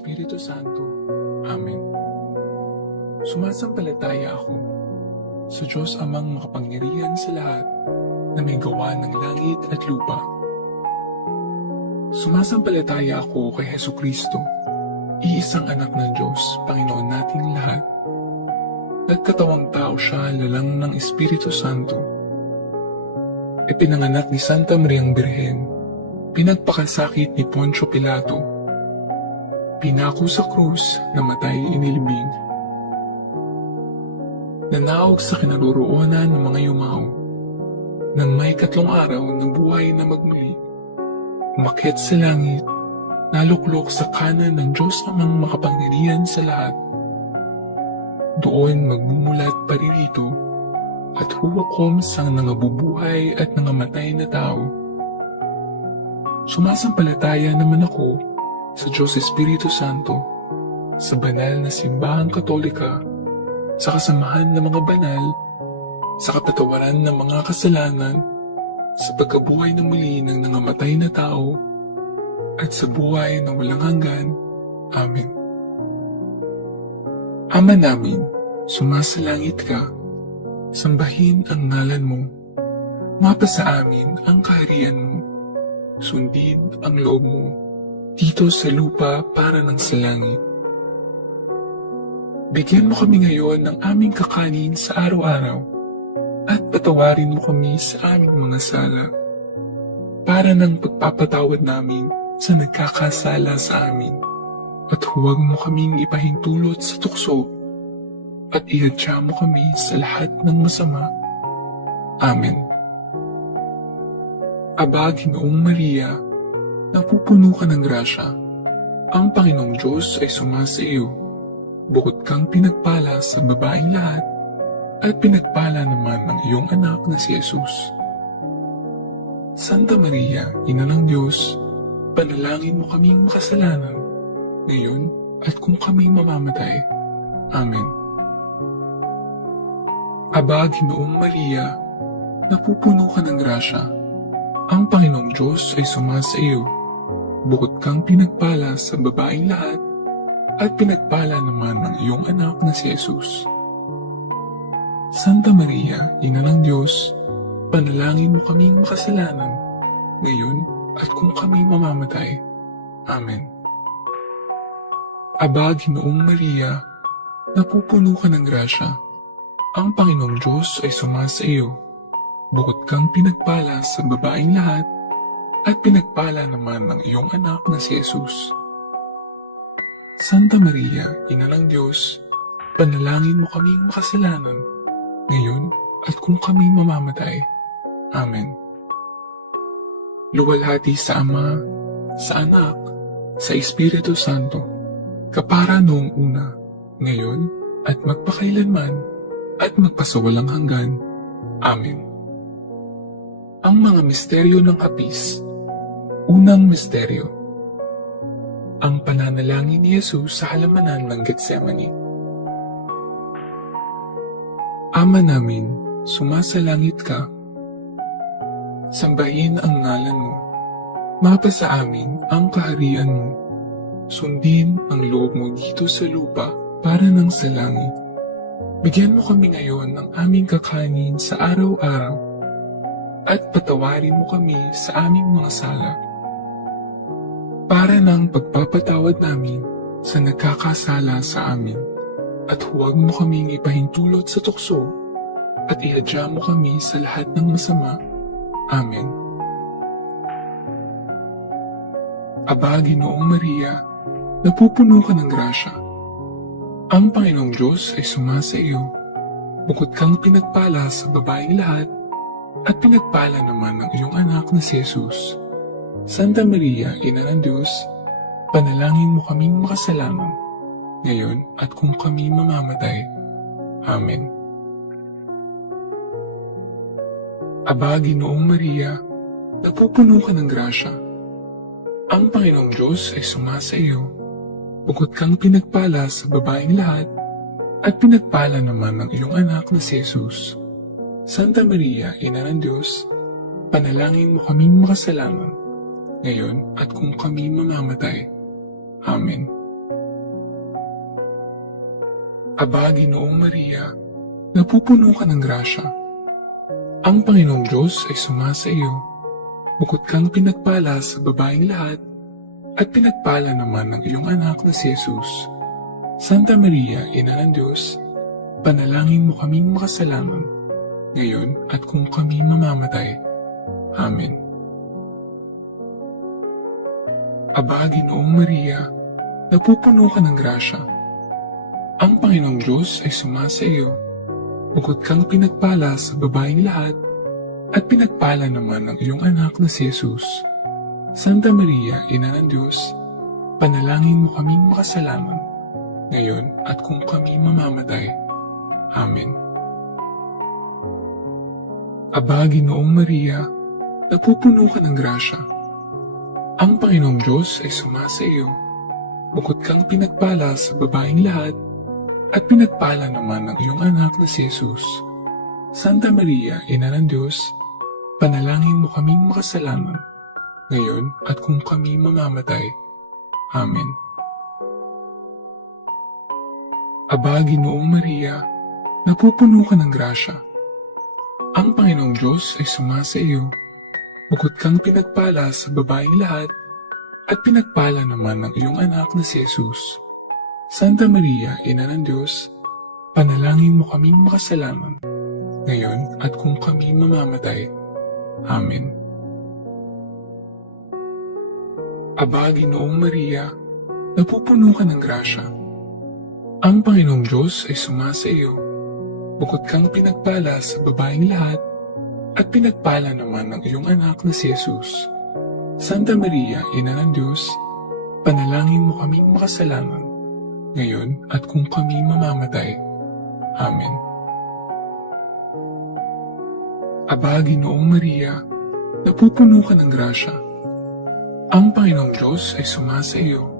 Espiritu Santo. Amen. Sumasampalataya ako sa Diyos Amang makapangyarihan sa lahat na may gawa ng langit at lupa. Sumasampalataya ako kay Hesukristo, iisang anak ng Diyos, Panginoon nating lahat. Nagkatawang tao siya lalang ng Espiritu Santo. Ipinanganak ni Santa Mariang Birhen, pinagpakasakit ni Poncio Pilato, pinako sa krus, namatay inilibing. Nanaog sa kinaroroonan ng mga yumao, nang may 3 araw ng buhay na magmuli, umakyat sa langit, naluklok sa kanan ng Diyos Amang makapangyarihan sa lahat. Doon magmumulat paririto at huwakom sang nangabubuhay at nangamatay na tao. Sumasampalataya naman ako sa Diyos Espiritu Santo, sa banal na simbahang Katolika, sa kasamahan ng mga banal, sa kapatawaran ng mga kasalanan, sa pagkabuhay na muli ng nangamatay na tao, at sa buhay na walang hanggan. Amen. Ama namin, sumasalangit ka, sambahin ang ngalan mo, mapasa amin ang kaharian mo, sundin ang loob mo, dito sa lupa para ng sa langit. Bigyan mo kami ngayon ng aming kakanin sa araw-araw, at patawarin mo kami sa aming mga sala, para ng pagpapatawad namin sa nagkakasala sa amin, at huwag mo kaming ipahintulot sa tukso, at ihadya mo kami sa lahat ng masama. Amen. Aba, Ginoong Maria, napupuno ka ng grasya, ang Panginoong Diyos ay sumasa iyo. Bukod kang pinagpala sa babaeng lahat, at pinagpala naman ng iyong anak na si Jesus. Santa Maria, Ina ng Diyos, panalangin mo kaming makasalanan, ngayon at kung kami mamamatay. Amen. Aba, Ginoong Maria, napupuno ka ng grasya, ang Panginoong Diyos ay sumasa iyo. Bukod kang pinagpala sa babaeng lahat, at pinagpala naman ng iyong anak na si Jesus. Santa Maria, Ina ng Diyos, panalangin mo kaming makasalanan, ngayon at kung kami mamamatay. Amen. Aba, Ginoong Maria, napupuno ka ng grasya, ang Panginoong Diyos ay sumasa iyo. Bukod kang pinagpala sa babaeng lahat, at pinagpala naman ng iyong anak na si Jesus. Santa Maria, Ina ng Diyos, panalangin mo kaming makasalanan, ngayon at kung kami mamamatay. Amen. Luwalhati sa Ama, sa Anak, sa Espiritu Santo, kapara noong una, ngayon at magpakailanman, at magpasawalang hanggan. Amen. Ang mga misteryo ng Hapis. Unang misteryo, ang pananalangin ni Jesus sa halamanan ng Getsemani. Ama namin, sumasalangit ka. Sambahin ang ngalan mo. Mapasa amin ang kaharian mo. Sundin ang loob mo dito sa lupa para ng sa langit. Bigyan mo kami ngayon ng aming kakanin sa araw-araw, at patawarin mo kami sa aming mga sala, para ng pagpapatawad namin sa nagkakasala sa amin, at huwag mo kaming ipahintulot sa tukso, at ihadya mo kami sa lahat ng masama. Amen. Aba, Ginoong Maria, napupuno ka ng grasya, ang Panginoong Diyos ay sumasa iyo. Bukod kang pinagpala sa babaeng lahat, at pinagpala naman ng iyong anak na si Jesus. Santa Maria, Ina ng Diyos, panalangin mo kaming makasalanan, ngayon at kung kami mamamatay. Amen. Aba, Ginoong Maria, napupuno ka ng grasya, ang Panginoong Diyos ay sumasa iyo. Bukod kang pinagpala sa babaeng lahat, at pinagpala naman ng iyong anak na si Jesus. Santa Maria, Ina ng Diyos, panalangin mo kaming makasalanan, ngayon at kung kami mamamatay. Amen. Aba, Ginoong Maria, napupuno ka ng grasya. Ang Panginoong Diyos ay sumasa iyo. Bukod kang pinagpala sa babaeng lahat, at pinagpala naman ng iyong anak na si Jesus. Santa Maria, Ina ng Diyos, panalangin mo kaming makasalanan, ngayon at kung kami mamamatay. Amen. Aba, Ginoong Maria, napupuno ka ng grasya. Ang Panginoong Diyos ay sumasa iyo. Bukod kang pinagpala sa babaeng lahat, at pinagpala naman ng iyong anak na si Jesus. Santa Maria, Ina ng Diyos, panalangin mo kaming makasalanan, ngayon at kung kami mamamatay. Amen. Aba, Ginoong Maria, napupuno ka ng grasya. Ang Panginoong Diyos ay sumasa iyo. Bukod kang pinagpala sa babaeng lahat, at pinagpala naman ng iyong anak na si Jesus. Santa Maria, Ina ng Diyos, panalangin mo kaming makasalanan, ngayon at kung kami mamamatay. Amen. Aba, Ginoong Maria, napupuno ka ng grasya. Ang Panginoong Diyos ay sumasa iyo. Bukod kang pinagpala sa babaeng lahat, at pinagpala naman ng iyong anak na si Jesus. Santa Maria, Ina ng Diyos, panalangin mo kaming makasalanan, ngayon at kung kami mamamatay. Amen. Aba, Ginoong Maria, napupuno ka ng grasya. Ang Panginoong Diyos ay sumasa iyo. Bukod kang pinagpala sa babaeng lahat, at pinagpala naman ng iyong anak na si Jesus. Santa Maria, Ina ng Diyos, panalangin mo kaming makasalanan, ngayon at kung kami mamamatay. Amen. Aba, Ginoong Maria, napupuno ka ng grasya. Ang Panginoong Diyos ay sumasa iyo.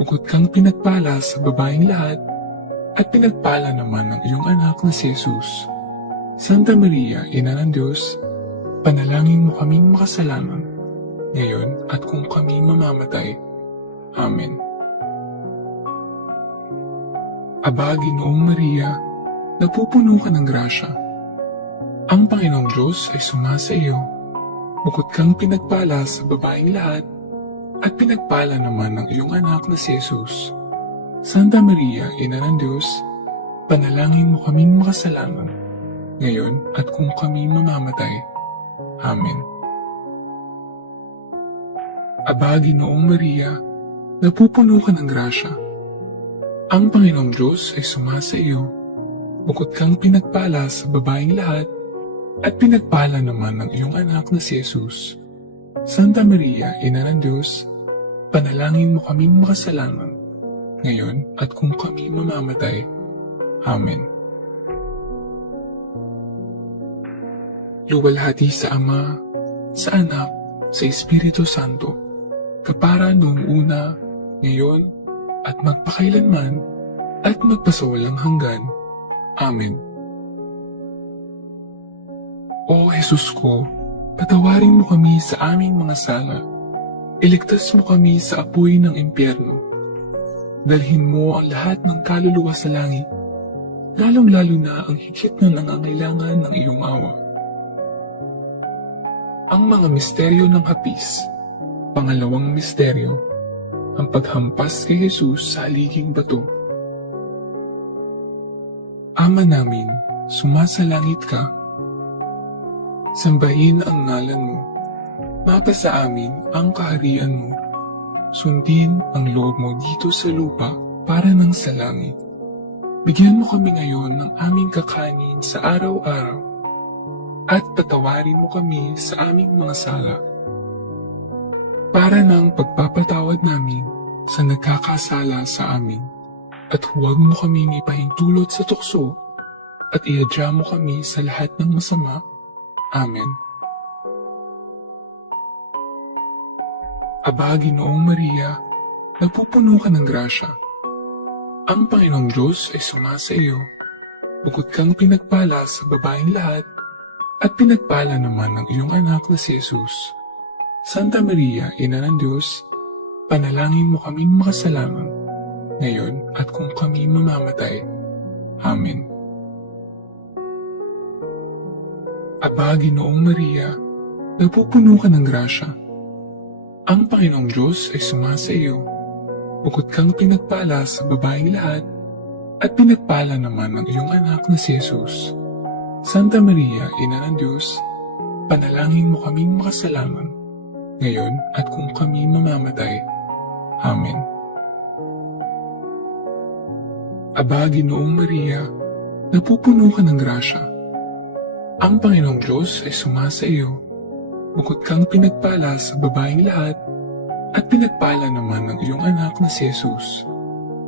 Bukod kang pinagpala sa babaeng lahat, at pinagpala naman ng iyong anak na si Jesus. Santa Maria, Ina ng Diyos, panalangin mo kaming makasalanan, ngayon at kung kami mamamatay. Amen. Aba, Ginoong Maria, napupuno ka ng grasya. Ang Panginoong Diyos ay sumasa iyo. Bukod kang pinagpala sa babaeng lahat, at pinagpala naman ng iyong anak na si Jesus. Santa Maria, Ina ng Diyos, panalangin mo kaming makasalanan, ngayon at kung kami mamamatay. Amen. Aba, Ginoong Maria, napupuno ka ng grasya. Ang Panginoong Diyos ay sumasa iyo. Bukod kang pinagpala sa babaeng lahat, at pinagpala naman ng iyong anak na si Jesus. Santa Maria, Ina ng Diyos, panalangin mo kaming makasalanan, ngayon at kung kami mamamatay. Amen. Luwalhati sa Ama, sa Anak, sa Espiritu Santo, kapara noong una, ngayon, at magpakailanman, at magpasawalang hanggan. Amen. O Jesus ko, patawarin mo kami sa aming mga sala. Iligtas mo kami sa apoy ng impyerno. Dalhin mo ang lahat ng kaluluwa sa langit, lalong-lalo na ang higit na nangangailangan ng iyong awa. Ang mga misteryo ng hapis. Pangalawang misteryo, ang paghampas kay Jesus sa haliging bato. Ama namin, sumasalangit ka. Sambahin ang ngalan mo. Mapasa amin ang kaharian mo. Sundin ang loob mo dito sa lupa para nang sa langit. Bigyan mo kami ngayon ng aming kakanin sa araw-araw, at patawarin mo kami sa aming mga sala, para ng pagpapatawad namin sa nagkakasala sa amin. At huwag mo kaming ipahintulot sa tukso, at iadya mo kami sa lahat ng masama. Amen. Aba, Ginoong Maria, napupuno ka ng grasya. Ang Panginoong Diyos ay sumasa iyo. Bukod kang pinagpala sa babaeng lahat, at pinagpala naman ng iyong anak na si Jesus. Santa Maria, Ina ng Diyos, panalangin mo kaming makasalanan, ngayon at kung kami mamamatay. Amen. Aba, Ginoong Maria, napupuno ka ng grasya. Ang Panginoong Diyos ay sumasa iyo. Bukod kang pinagpala sa babaeng lahat, at pinagpala naman ang iyong anak na si Jesus. Santa Maria, Ina ng Diyos, panalangin mo kaming makasalanan, ngayon at kung kami mamamatay. Amen. Aba, Ginoong Maria, napupuno ka ng grasya. Ang Panginoong Diyos ay sumasa iyo. Bukod kang pinagpala sa babaeng lahat, at pinagpala naman ang iyong anak na si Jesus.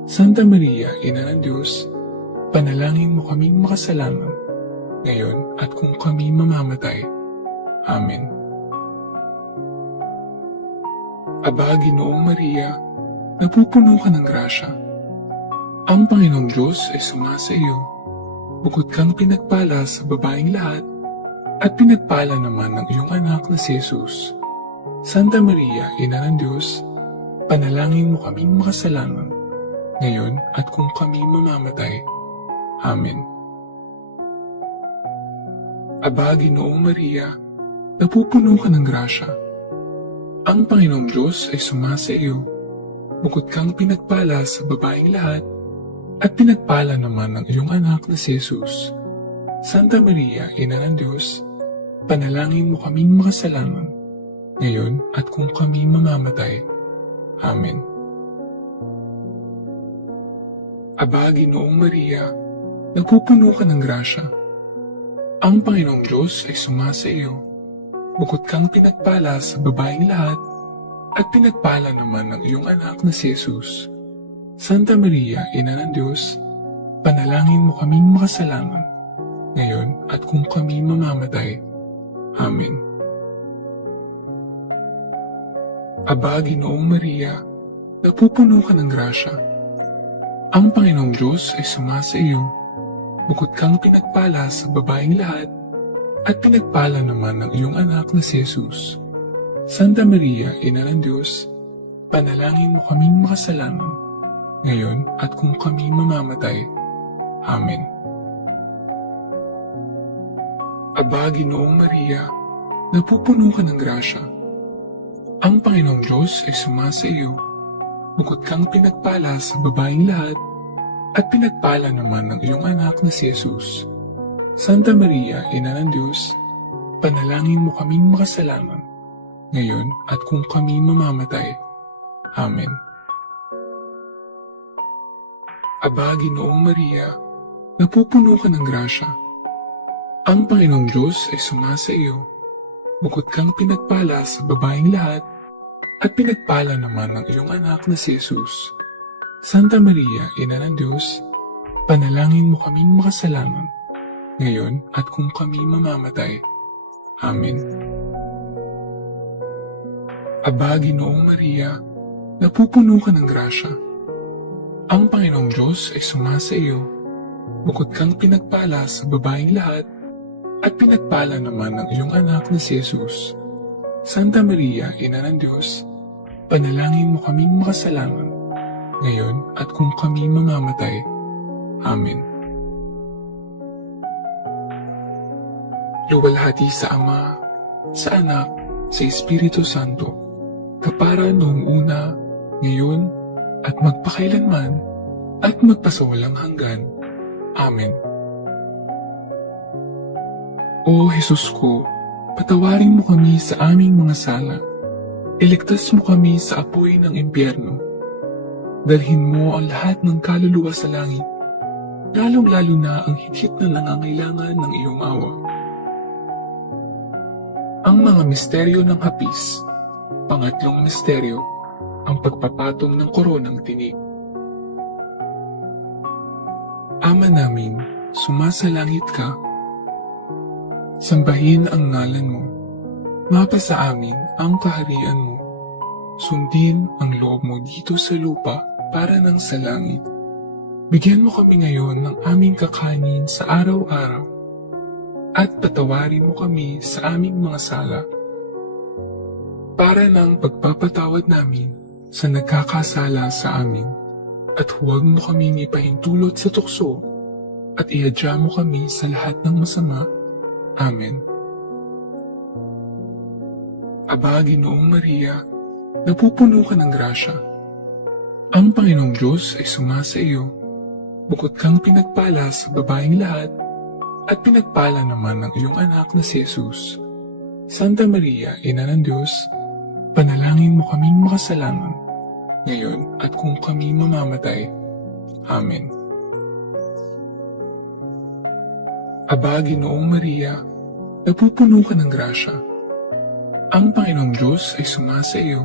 Santa Maria, Ina ng Diyos, panalangin mo kaming makasalanan, ngayon at kung kami mamamatay. Amen. Aba, Ginoong Maria, napupuno ka ng grasya. Ang Panginoong Diyos ay sumasa iyo. Bukod kang pinagpala sa babaeng lahat, at pinagpala naman ang iyong anak na si Jesus. Santa Maria, Ina ng Diyos, panalangin mo kaming makasalanan, ngayon at kung kami mamamatay. Amen. Aba, Ginoong Maria, napupuno ka ng grasya. Ang Panginoong Diyos ay sumasa iyo. Bukod kang pinagpala sa babaeng lahat, at pinagpala naman ang iyong anak na si Jesus. Santa Maria, Ina ng Diyos, panalangin mo kaming makasalanan, ngayon at kung kami mamamatay. Amen. Aba, Ginoong Maria, napupuno ka ng grasya. Ang Panginoong Diyos ay sumasa iyo. Bukod kang pinagpala sa babaeng lahat, at pinagpala naman ang iyong anak na si Jesus. Santa Maria, Ina ng Diyos, panalangin mo kaming makasalanan, ngayon at kung kami mamamatay. Amen. Aba, Ginoong Maria, napupuno ka ng grasya. Ang Panginoong Diyos ay sumasa iyo. Bukod kang pinagpala sa babaeng lahat, at pinagpala naman ang iyong anak na si Jesus. Santa Maria, Ina ng Diyos, panalangin mo kaming makasalanan, ngayon at kung kami mamamatay. Amen. Aba, Ginoong Maria, napupuno ka ng grasya. Ang Panginoong Diyos ay sumasa iyo. Bukod kang pinagpala sa babaeng lahat, at pinagpala naman ang iyong anak na si Jesus. Santa Maria, Ina ng Diyos, panalangin mo kaming makasalanan, ngayon at kung kami mamamatay. Amen. Aba, Ginoong Maria, napupuno ka ng grasya. Ang Panginoong Diyos ay sumasa iyo. Bukod kang pinagpala sa babaeng lahat, at pinagpala naman ang iyong anak na si Jesus. Santa Maria, Ina ng Diyos, panalangin mo kaming makasalanan, ngayon at kung kami mamamatay. Amen. Aba, Ginoong Maria, napupuno ka ng grasya. Ang Panginoong Diyos ay sumasa iyo. Bukod kang pinagpala sa babaeng lahat, at pinagpala naman ang iyong anak na si Jesus. Santa Maria, Ina ng Diyos, panalangin mo kaming makasalanan, ngayon at kung kami mamamatay. Amen. Luwalhati sa Ama, sa Anak, sa Espiritu Santo, kapara noong una, ngayon, at magpakailanman, at magpasawalang hanggan. Amen. O Jesus ko, patawarin mo kami sa aming mga sala. Iligtas mo kami sa apoy ng impyerno. Dalhin mo ang lahat ng kaluluwa sa langit, lalong-lalo na ang higit na nangangailangan ng iyong awa. Ang mga misteryo ng hapis. Pangatlong misteryo, ang pagpapatong ng koronang tinik. Ama namin, sumasalangit ka. Sambahin ang ngalan mo. Mapasa amin ang kaharian mo. Sundin ang loob mo dito sa lupa para ng sa langit. Bigyan mo kami ngayon ng aming kakanin sa araw-araw. At patawarin mo kami sa aming mga sala. Para ng pagpapatawad namin sa nagkakasala sa amin, at huwag mo kaming ipahintulot sa tukso, at ihadya mo kami sa lahat ng masama. Amen. Aba, Ginoong Maria, napupuno ka ng grasya. Ang Panginoong Diyos ay sumasa iyo. Bukod kang pinagpala sa babaeng lahat, at pinagpala naman ng iyong anak na si Jesus. Santa Maria, Ina ng Diyos, panalangin mo kaming makasalanan, ngayon at kung kami mamamatay. Amen. Aba, Ginoong Maria, napupuno ka ng grasya. Ang Panginoong Diyos ay sumasa iyo.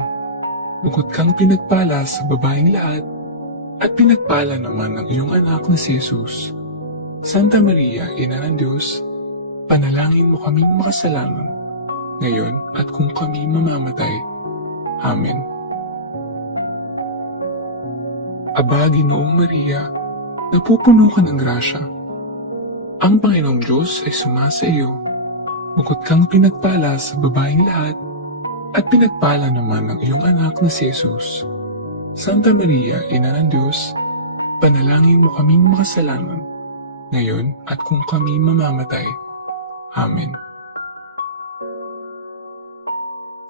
Bukod kang pinagpala sa babaeng lahat, at pinagpala naman ng iyong anak na si Jesus. Santa Maria, Ina ng Diyos, panalangin mo kaming makasalanan, ngayon at kung kami mamamatay. Amen. Aba, Ginoong Maria, napupuno ka ng grasya. Ang Panginoong Diyos ay sumasa iyo. Bukod kang pinagpala sa babaeng lahat, at pinagpala naman ng iyong anak na si Jesus. Santa Maria, Ina ng Diyos, panalangin mo kaming makasalanan, ngayon at kung kami mamamatay. Amen.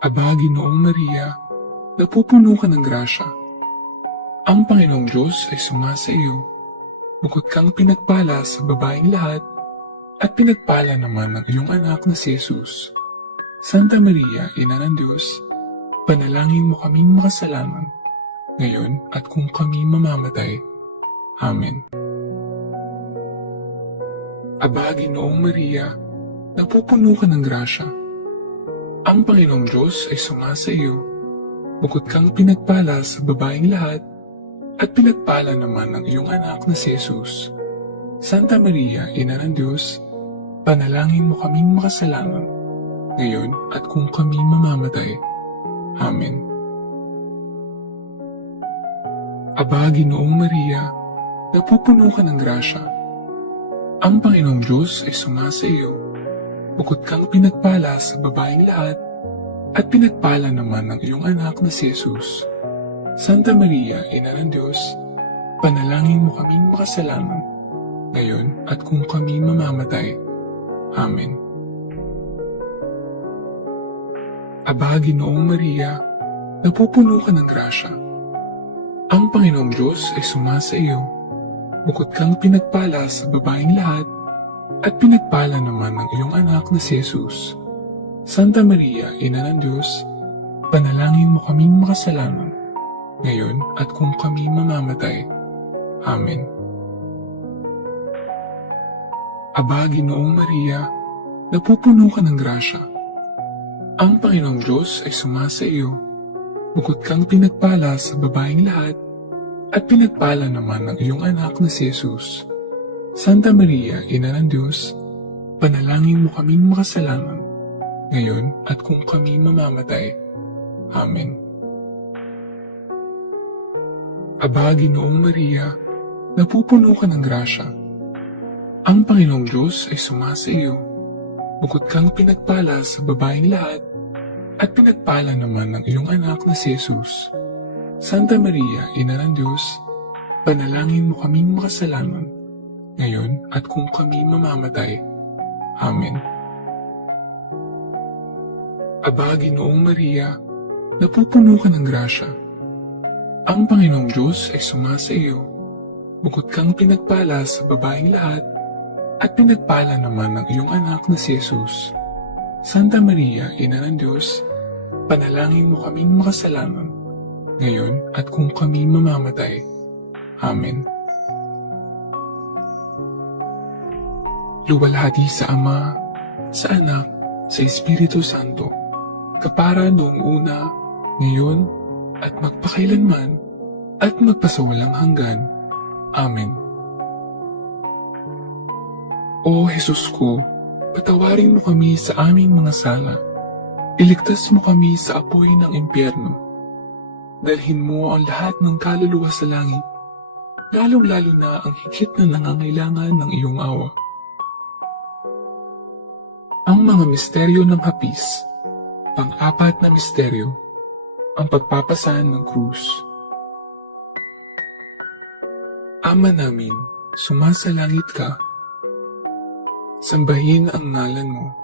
Aba, Ginoong Maria, napupuno ka ng grasya. Ang Panginoong Diyos ay sumasa iyo. Bukod kang pinagpala sa babaeng lahat, at pinagpala naman ng iyong anak na si Jesus. Santa Maria, Ina ng Diyos, panalangin mo kaming makasalanan, ngayon at kung kami mamamatay. Amen. Aba, Ginoong Maria, napupuno ka ng grasya. Ang Panginoong Diyos ay sumasa iyo. Bukod kang pinagpala sa babaeng lahat, at pinagpala naman ng iyong anak na si Jesus. Santa Maria, Ina ng Diyos, panalangin mo kaming makasalanan, ngayon at kung kami mamamatay. Amen. Aba, Ginoong Maria, napupuno ka ng grasya. Ang Panginoong Diyos ay sumasa iyo. Bukod kang pinagpala sa babaeng lahat, at pinagpala naman ng iyong anak na si Jesus. Santa Maria, Ina ng Diyos, panalangin mo kaming makasalanan, ngayon at kung kami mamamatay. Amen. Aba, Ginoong Maria, napupuno ka ng grasya. Ang Panginoong Diyos ay sumasa iyo. Bukod kang pinagpala sa babaeng lahat, at pinagpala naman ng iyong anak na si Jesus. Santa Maria, Ina ng Diyos, panalangin mo kaming makasalanan, ngayon at kung kami mamamatay. Amen. Aba, Ginoong Maria, napupuno ka ng grasya. Ang Panginoong Diyos ay sumasa iyo. Bukod kang pinagpala sa babaeng lahat, at pinagpala naman ng iyong anak na si Jesus. Santa Maria, Ina ng Diyos, panalangin mo kaming makasalanan, ngayon at kung kami mamamatay. Amen. Aba, Ginoong Maria, napupuno ka ng grasya. Ang Panginoong Diyos ay sumasa iyo. Bukod kang pinagpala sa babaeng lahat, at pinagpala naman ng iyong anak na si Jesus. Santa Maria, Ina ng Diyos, panalangin mo kaming makasalanan, ngayon at kung kami mamamatay. Amen. Aba, Ginoong Maria, napupuno ka ng grasya. Ang Panginoong Diyos ay sumasa iyo. Bukod kang pinagpala sa babaeng lahat, at pinagpala naman ng iyong anak na si Jesus. Santa Maria, Ina ng Diyos, panalangin mo kaming makasalanan, ngayon at kung kami mamamatay. Amen. Luwalhati sa Ama, sa Anak, sa Espiritu Santo, kapara noong una, ngayon, at magpakailanman, at magpasawalang hanggan. Amen. O Jesus ko, patawarin mo kami sa aming mga sala. Iligtas mo kami sa apoy ng impyerno. Dalhin mo ang lahat ng kaluluwa sa langit, lalong-lalo na ang higit na nangangailangan ng iyong awa. Ang mga misteryo ng hapis. Pang-apat na misteryo, ang pagpapasan ng krus. Ama namin, sumasalangit ka, Sambahin ang ngalan mo.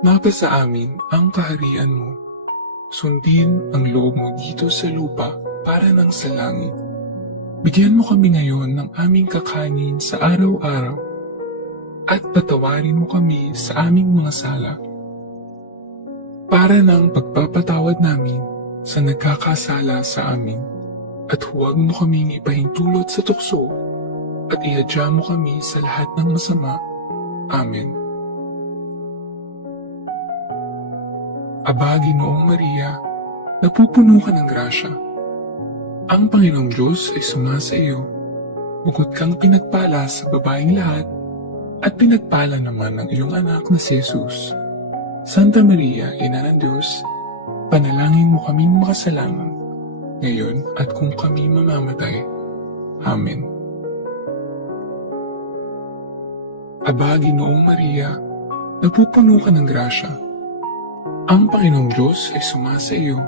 Mapasa amin ang kaharian mo. Sundin ang loob mo dito sa lupa para nang sa langit. Bigyan mo kami ngayon ng aming kakanin sa araw-araw at patawarin mo kami sa aming mga sala para ng pagpapatawad namin sa nagkakasala sa amin. At huwag mo kaming ipahintulot sa tukso at iadya mo kami sa lahat ng masama. Amen. Aba, Ginoong Maria, napupuno ka ng grasya. Ang Panginoong Diyos ay sumasa iyo. Bukod kang pinagpala sa babaeng lahat, at pinagpala naman ng iyong anak na si Jesus. Santa Maria, Ina ng Diyos, panalangin mo kaming makasalanan, ngayon at kung kami mamamatay. Amen. Aba, Ginoong Maria, napupuno ka ng grasya. Ang Panginoong Diyos ay sumasa iyo.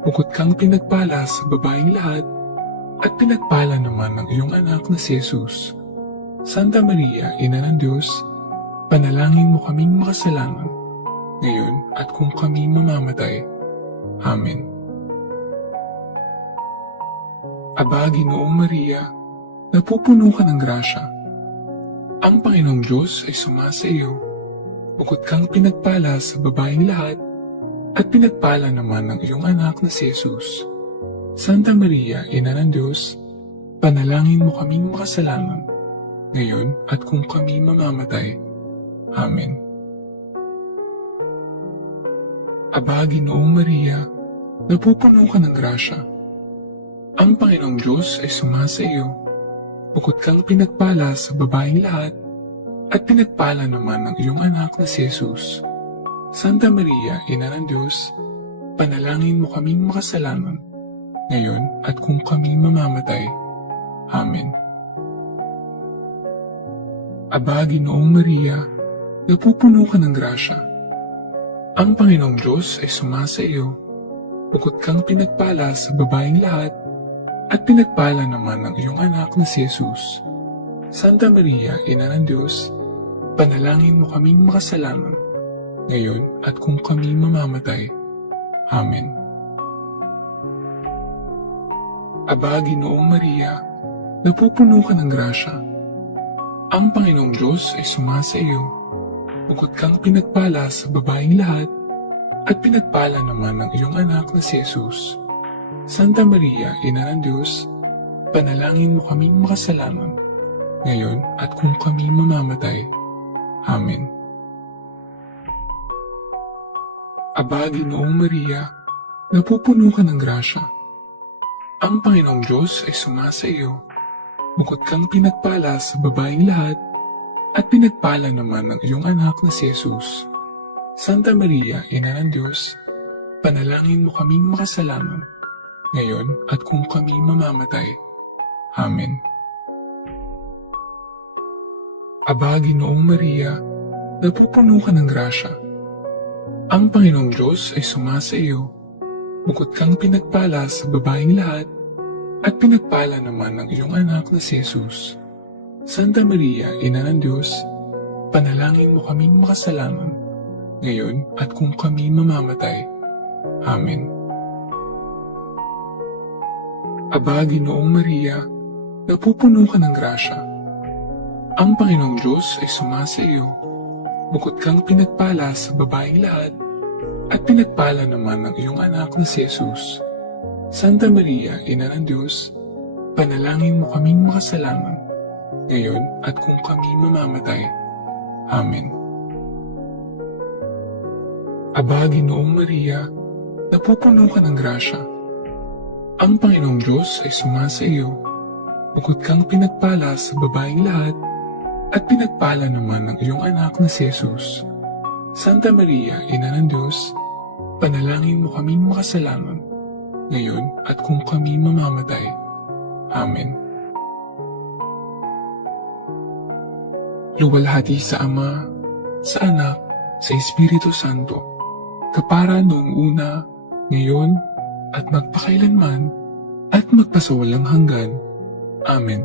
Bukod kang pinagpala sa babaeng lahat, at pinagpala naman ng iyong anak na si Jesus. Santa Maria, Ina ng Diyos, panalangin mo kaming makasalanan, ngayon at kung kami mamamatay. Amen. Aba, Ginoong Maria, napupuno ka ng grasya. Ang Panginoong Diyos ay sumasa iyo. Bukod kang pinagpala sa babaeng lahat, at pinagpala naman ng iyong anak na si Jesus. Santa Maria, Ina ng Diyos, panalangin mo kaming makasalanan, ngayon at kung kami mamamatay. Amen. Aba, Ginoong Maria, napupuno ka ng grasya. Ang Panginoong Diyos ay sumasa iyo. Bukod kang pinagpala sa babaeng lahat, at pinagpala naman ng iyong anak na si Jesus. Santa Maria, Ina ng Diyos, panalangin mo kaming makasalanan, ngayon at kung kami mamamatay. Amen. Aba, Ginoong Maria, napupuno ka ng grasya. Ang Panginoong Diyos ay sumasa iyo. Bukod kang pinagpala sa babaeng lahat, at pinagpala naman ng iyong anak na si Jesus. Santa Maria, Ina ng Diyos, panalangin mo kaming makasalanan, ngayon at kung kami mamamatay. Amen. Aba, Ginoong Maria, napupuno ka ng grasya. Ang Panginoong Diyos ay sumasa iyo. Bukod kang pinagpala sa babaeng lahat, at pinagpala naman ng iyong anak na si Jesus. Santa Maria, Ina ng Diyos, panalangin mo kaming makasalanan, ngayon at kung kami mamamatay. Amen. Aba, Ginoong Maria, napupuno ka ng grasya. Ang Panginoong Diyos ay sumasa iyo. Bukod kang pinagpala sa babaeng lahat, at pinagpala naman ng iyong anak na si Jesus. Santa Maria, Ina ng Diyos, panalangin mo kaming makasalanan, ngayon at kung kami mamamatay. Amen. Aba, Ginoong Maria, napupuno ka ng grasya. Ang Panginoong Diyos ay sumasa iyo. Bukod kang pinagpala sa babaeng lahat, at pinagpala naman ng iyong anak na si Jesus. Santa Maria, Ina ng Diyos, panalangin mo kaming makasalanan, ngayon at kung kami mamamatay. Amen. Aba, Ginoong Maria, napupuno ka ng grasya. Ang Panginoong Diyos ay sumasa iyo. Bukod kang pinagpala sa babaeng lahat, at pinagpala naman ng iyong anak na si Jesus. Santa Maria, Ina ng Diyos, panalangin mo kaming makasalanan, ngayon at kung kami mamamatay. Amen. Aba, Ginoong Maria, napupuno ka ng grasya. Ang Panginoong Diyos ay sumasa iyo. Bukod kang pinagpala sa babaeng lahat, at pinagpala naman ng iyong anak na si Jesus. Santa Maria, Ina ng Diyos, panalangin mo kaming makasalanan, ngayon at kung kami mamamatay. Amen. Luwalhati sa Ama, sa Anak, sa Espiritu Santo, kapara noong una, ngayon, at magpakailanman, at magpasawalang hanggan. Amen.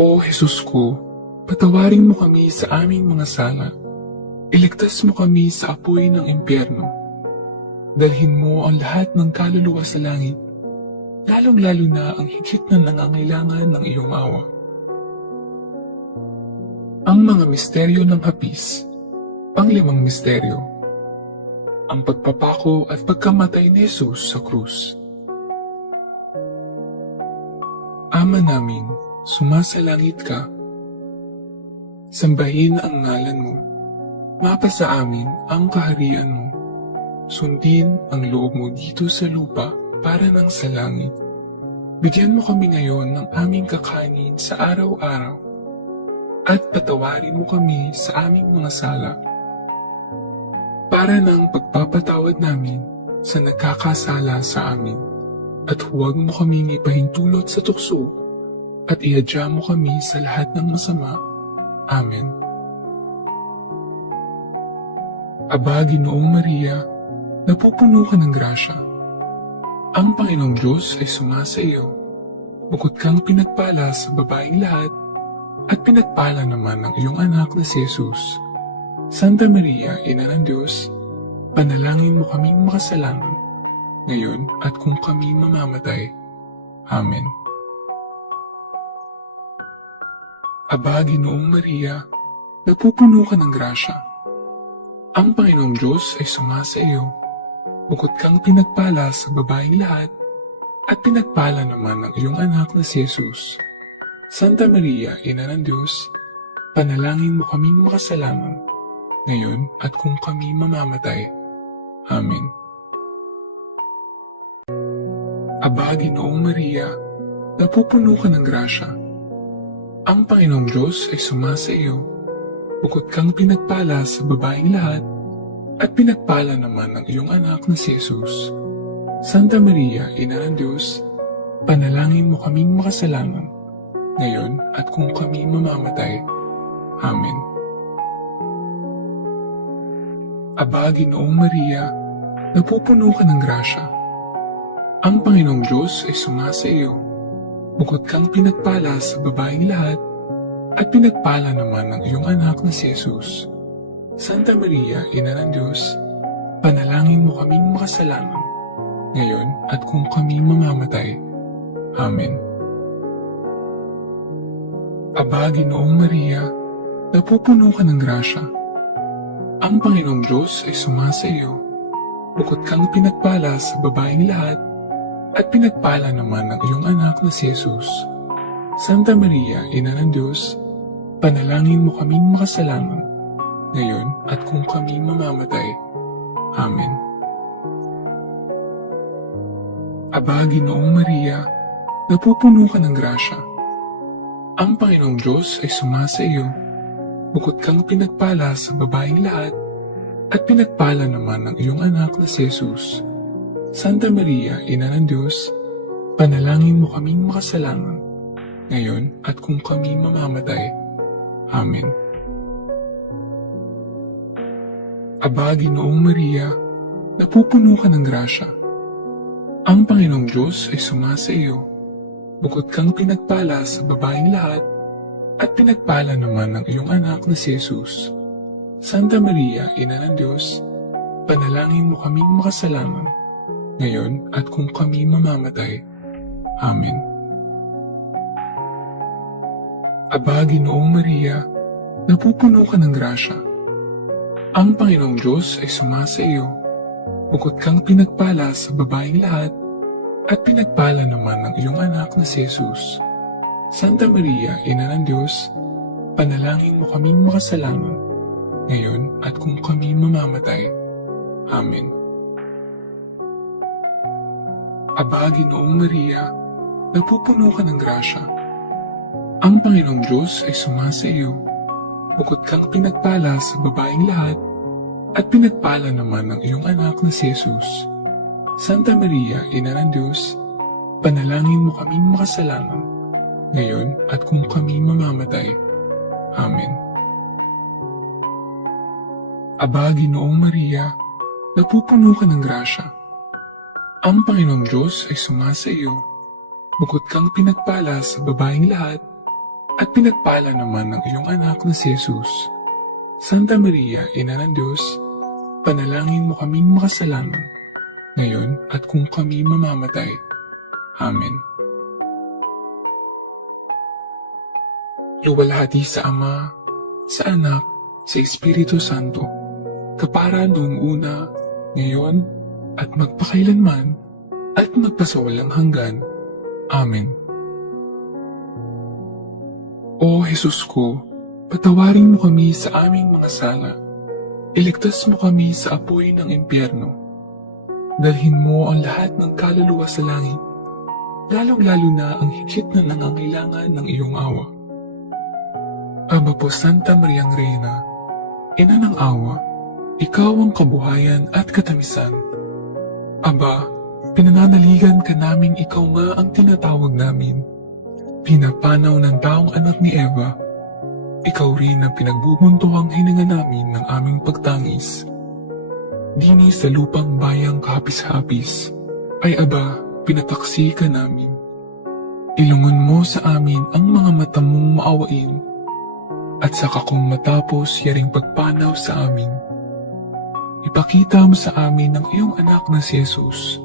O Jesus ko, patawarin mo kami sa aming mga sala. Iligtas mo kami sa apoy ng impyerno. Dalhin mo ang lahat ng kaluluwa sa langit, lalong-lalo na ang higit na nangangailangan ng iyong awa. Ang mga misteryo ng hapis. Panglimang misteryo. Ang pagpapako at pagkamatay ni Jesus sa krus. Ama namin, sumasalangit ka. Sambahin ang ngalan mo. Mapasa amin ang kaharian mo. Sundin ang loob mo dito sa lupa para nang sa langit. Bigyan mo kami ngayon ng aming kakanin sa araw-araw. At patawarin mo kami sa aming mga sala. Para ng pagpapatawad namin sa nagkakasala sa amin. At huwag mo kaming ipahintulot sa tukso at ihadya mo kami sa lahat ng masama. Amen. Aba, Ginoong Maria, napupuno ka ng grasya. Ang Panginoong Diyos ay sumasa iyo. Bukod kang pinagpala sa babaeng lahat, at pinagpala naman ng iyong anak na si Jesus. Santa Maria, Ina ng Diyos, panalangin mo kaming makasalanan, ngayon at kung kami mamamatay. Amen. Aba, Ginoong Maria, napupuno ka ng grasya. Ang Panginoong Diyos ay sumasa iyo. Bukod kang pinagpala sa babaeng lahat, at pinagpala naman ng iyong anak na si Jesus. Santa Maria, Ina ng Diyos, panalangin mo kaming makasalanan, ngayon at kung kami mamamatay. Amen. Aba, Ginoong Maria, napupuno ka ng grasya. Ang Panginoong Diyos ay sumasa iyo. Bukod kang pinagpala sa babaeng lahat, at pinagpala naman ng iyong anak na si Jesus. Santa Maria, Ina ng Diyos, panalangin mo kaming makasalanan, ngayon at kung kami mamamatay. Amen. Aba, Ginoong Maria, napupuno ka ng grasya. Ang Panginoong Diyos ay sumasa iyo. Bukod kang pinagpala sa babaeng lahat, at pinagpala naman ng iyong anak na si Jesus. Santa Maria, Ina ng Diyos, panalangin mo kaming makasalanan, ngayon at kung kami mamamatay. Amen. Aba, Ginoong Maria, napupuno ka ng grasya. Ang Panginoong Diyos ay sumasa iyo. Bukod kang pinagpala sa babaeng lahat, at pinagpala naman ng iyong anak na si Jesus. Santa Maria, Ina ng Diyos, panalangin mo kaming makasalanan, ngayon at kung kami mamamatay. Amen. Aba, Ginoong Maria, napupuno ka ng grasya. Ang Panginoong Diyos ay sumasa iyo. Bukod kang pinagpala sa babaeng lahat, at pinagpala naman ng iyong anak na si Jesus. Santa Maria, Ina ng Diyos, panalangin mo kaming makasalanan, ngayon at kung kami mamamatay. Amen. Aba, Ginoong Maria, napupuno ka ng grasya. Ang Panginoong Diyos ay sumasa iyo. Bukod kang pinagpala sa babaeng lahat, at pinagpala naman ng iyong anak na si Jesus. Santa Maria, Ina ng Diyos, panalangin mo kaming makasalanan, ngayon at kung kami mamamatay. Amen. Aba, Ginoong Maria, napupuno ka ng grasya. Ang Panginoong Diyos ay sumasa iyo. Bukod kang pinagpala sa babaeng lahat, at pinagpala naman ng iyong anak na si Jesus. Santa Maria, Ina ng Diyos, panalangin mo kaming makasalanan, ngayon at kung kami mamamatay. Amen. Aba, Ginoong Maria, napupuno ka ng grasya. Ang Panginoong Diyos ay sumasa iyo. Bukod kang pinagpala sa babaeng lahat, at pinagpala naman ng iyong anak na si Jesus. Santa Maria, Ina ng Diyos, panalangin mo kaming makasalanan, ngayon at kung kami mamamatay. Amen. Aba, Ginoong Maria, napupuno ka ng grasya. Ang Panginoong Diyos ay sumasa iyo. Bukod kang pinagpala sa babaeng lahat, at pinagpala naman ng iyong anak na si Jesus. Santa Maria, Ina ng Diyos, panalangin mo kaming makasalanan, ngayon at kung kami mamamatay. Amen. Luwalhati sa Ama, sa Anak, sa Espiritu Santo, kapara noong una, ngayon, at magpakailanman, at magpasawalang hanggan. Amen. O Jesus ko, patawarin mo kami sa aming mga sala. Iligtas mo kami sa apoy ng impyerno. Dalhin mo ang lahat ng kaluluwa sa langit, lalong-lalo na ang higit na nangangailangan ng iyong awa. Aba po Santa Mariang Reyna, Ina ng awa, ikaw ang kabuhayan at katamisan. Aba, pinananaligan ka namin, ikaw nga ang tinatawag namin. Pinapanaw ng taong anak ni Eva, ikaw rin ang pinagbubuntuhang hininga namin ng aming pagtangis. Dini sa lupang bayang kahapis-hapis, ay aba, pinataksi ka namin. Ilungon mo sa amin ang mga mata mong maawain, at saka kung matapos yaring pagpanaw sa amin, ipakita mo sa amin ang iyong anak na si Jesus.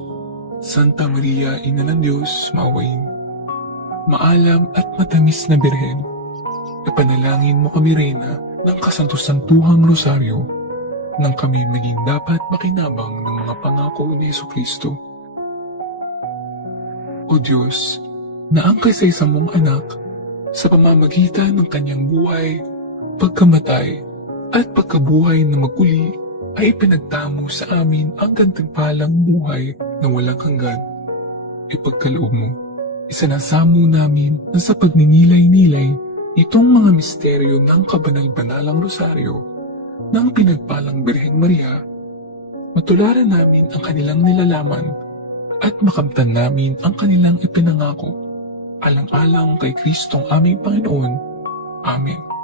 Santa Maria, Ina ng Diyos, maawain. Maalam at matamis na Birhen, ipanalangin mo kami, Reyna, ng kasanto-santuhang rosaryo, nang kami maging dapat makinabang ng mga pangako ni Jesucristo. O Diyos, na ang kaisa-isa mong anak, sa pamamagitan ng kanyang buhay, pagkamatay, at pagkabuhay na maguli, ay pinagtamo sa amin ang gantimpalang buhay na walang hanggan. Ipagkaloob mo, isinasamo namin na sa pagninilay-nilay itong mga misteryo ng kabanal-banalang rosaryo ng pinagpalang Birhen Maria, matularan namin ang kanilang nilalaman at makamtan namin ang kanilang ipinangako, alang-alang kay Kristong aming Panginoon. Amen.